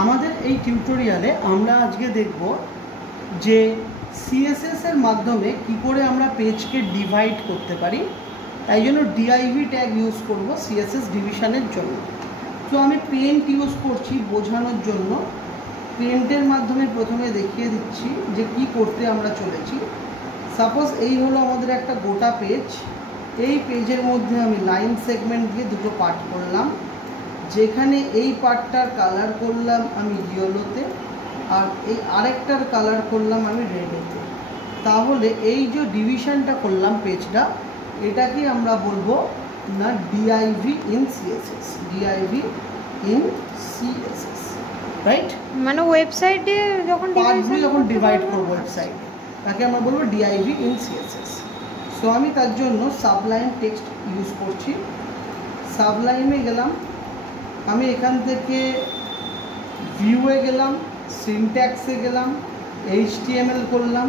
আমাদের এই টিউটোরিয়ালে আমরা আজকে দেখব যে সিএসএস এর মাধ্যমে কি করে আমরা পেজকে ডিভাইড করতে পারি। তাই জন্য ডিআইভি ট্যাগ ইউজ করব সিএসএস ডিভিশনের জন্য। তো আমি পেন্ট ইউজ করছি বোঝানোর জন্য। পেন্টের মাধ্যমে প্রথমে দেখিয়ে দিচ্ছি যে কি করতে আমরা চলেছি। সাপোজ এই হলো আমাদের একটা গোটা পেজ। এই পেজের মধ্যে আমি লাইন সেগমেন্ট দিয়ে দুটো পার্ট করলাম, যেখানে এই পার্টটার কালার করলাম আমি ইয়েলোতে, আর এই আরেকটার কালার করলাম আমি রেডেতে। তাহলে এই যে ডিভিশনটা করলাম পেজটা, এটাকে আমরা বলবো না DIV in CSS. DIV in CSS, right? মানে ওয়েবসাইটে যখন ডিভাইড করবো ওয়েবসাইটে, তাকে আমরা বলবো ডিআইভি ইন সিএসএস। সো আমি তার জন্য সাবলাইন টেক্সট ইউজ করছি। সাবলাইনে গেলাম, আমি এখান থেকে ভিউয়ে গেলাম, সিনট্যাক্সে গেলাম, এইচটিএমএল করলাম।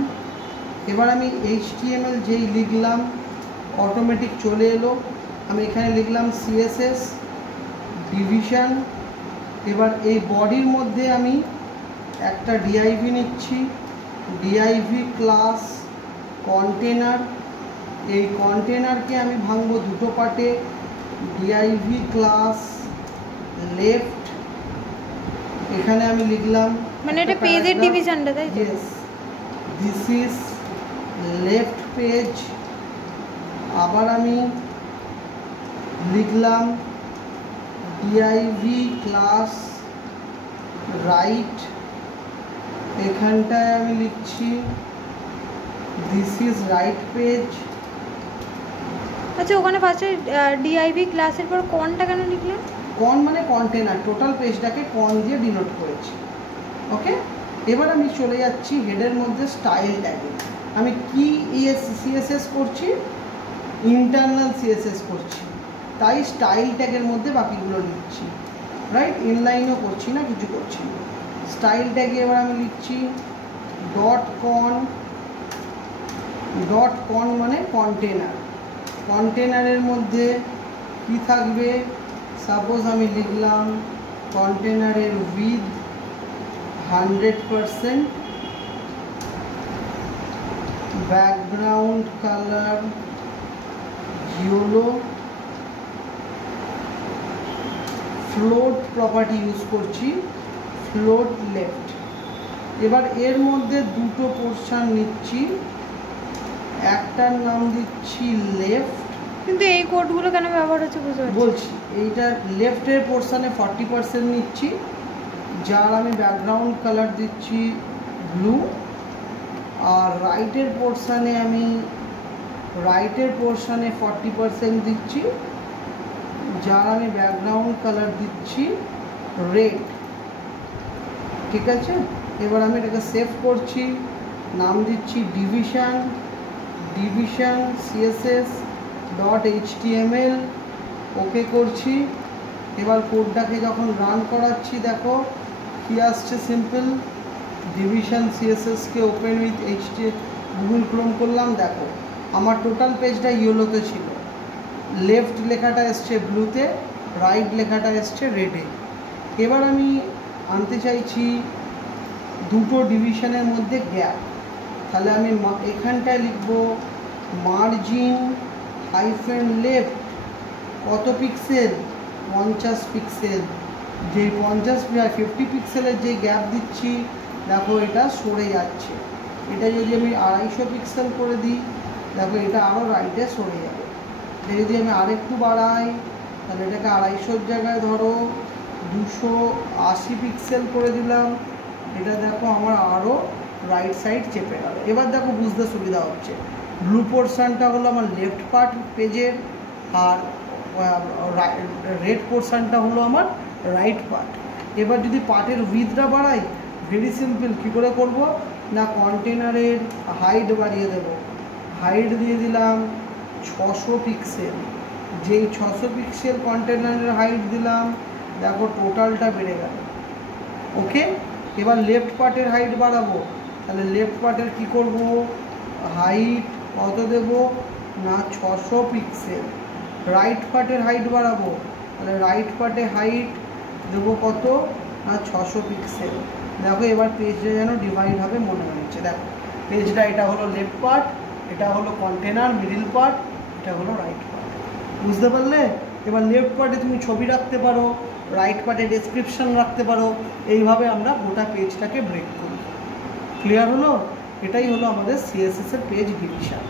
এবার আমি এইচটিএমএল যেই লিখলাম অটোমেটিক চলে এলো। আমি এখানে লিখলাম সিএসএস ডিভিশন। এবার এই বডির মধ্যে আমি একটা ডিআইভি নিচ্ছি, ডিআইভি ক্লাস কন্টেনার। এই কন্টেনারকে আমি ভাঙবো দুটো পার্টে, ডিআইভি ক্লাস লেফট। এখানে আমি লিখলাম, মানে এটা পেজের ডিভিশনটা, তাই তো? Yes, this is left page. আবার আমি লিখলাম ডিআইভি ক্লাস রাইট। এখানটায় আমি লিখছি দিস ইজ রাইট পেজ। আচ্ছা, ওখানে ফার্স্টে ডিআইভি ক্লাসের পর কনটা কেন লিখলেন? কন মানে কন্টেনার, টোটাল পেজটাকে কন দিয়ে ডিনোট করেছি। ওকে, এবার আমি চলে যাচ্ছি হেডের মধ্যে স্টাইল ট্যাগে। আমি কি সিএসএস করছি? ইন্টারনাল সিএসএস করছি, তাই স্টাইল ট্যাগের মধ্যে বাকিগুলো লিখছি, রাইট? ইনলাইনও করছি না, কিছু করছি না। স্টাইল ট্যাগে এবার আমি লিখছি ডট কন। ডট কন মানে কন্টেনার। কন্টেনারের মধ্যে কি থাকবে? সাপোজ আমি লিখলাম কন্টেনারের width 100%, background colour yellow, float property use করছি, ফ্লোট লেফট। এবার এর মধ্যে দুটো পোর্শন নিচ্ছি, একটার নাম দিচ্ছি লেফট। কিন্তু এই কোডগুলো কেন ব্যবহার হচ্ছে বুঝতে পারছি। বলছি এইটার লেফটের পোর্শনে 40% নিচ্ছি, যার আমি ব্যাকগ্রাউন্ড কালার দিচ্ছি ব্লু। আর রাইটের পোর্শনে আমি রাইটের পোর্শনে 40% দিচ্ছি, যার আমি ব্যাকগ্রাউন্ড কালার দিচ্ছি রেড। ঠিক আছে, এবার আমি এটাকে সেভ করছি, নাম দিচ্ছি division. Division CSS dot HTML, okay করছি। এবার কোডটাকে যখন রান করাচ্ছি, দেখো কি আসছে, সিম্পল ডিভিশন সিএসএসকে ওপেন উইথ গুগল ক্রোম করলাম। দেখো আমার টোটাল পেজটা ইয়েলোতে ছিল, লেফট লেখাটা এসছে ব্লুতে, রাইট লেখাটা এসছে রেডে। এবার আমি আনতে চাইছি দুটো ডিভিশনের মধ্যে গ্যাপ। তাহলে আমি এখানটায় লিখব মার্জিন হাইফেন লেফট, কত পিক্সেল? 50 পিক্সেল। যেই 50 পিক্সেলের যে গ্যাপ দিচ্ছি, দেখো এটা সরে যাচ্ছে। এটা যদি আমি 250 পিক্সেল করে দিই, দেখো এটা আরও রাইটে সরে যাবে। এটা যদি আমি আরেকটু বাড়াই, তাহলে এটাকে 250 জায়গায় ধরো 280 পিক্সেল করে দিলাম, এটা দেখো আমার আরও রাইট সাইড চেপে গেল। এবার দেখো বুঝতে সুবিধা হচ্ছে। ব্লু পোর্শনটা হলো আমার লেফট পার্ট পেজের, আর রেড পোর্শনটা হলো আমার রাইট পার্ট। এবার যদি পার্টের উইথটা বাড়াই, ভেরি সিম্পল। কী করে করব না, কন্টেনারের হাইট বাড়িয়ে দেব। হাইট দিয়ে দিলাম 600 পিক্সেল। যেই 600 পিক্সেল কন্টেনারের হাইট দিলাম, দেখো টোটালটা বেড়ে গেল। ওকে, এবার লেফট পার্টের হাইট বাড়াবো, তাহলে লেফট পার্টের কী করব, হাইট কত দেব না 600 পিক্সেল। রাইট পার্টের হাইট বাড়াবো, তাহলে রাইট পার্টে হাইট দেবো কত আর 600 পিক্সেল। দেখো এবার পেজটা যেন ডিভাইড হবে মনে হচ্ছে। দেখো পেজটা এটা হলো লেফট পার্ট, এটা হলো কন্টেনার মিডিল পার্ট, এটা হলো রাইট পার্ট। বুঝতে পারলে? এবার লেফট পার্টে তুমি ছবি রাখতে পারো, রাইট পার্টে ডেসক্রিপশন রাখতে পারো, এইভাবে আমরা গোটা পেজটাকে ব্রেক করি। ক্লিয়ার হলো? এটাই হলো আমাদের সিএসএস এর পেজ ডিভিশন।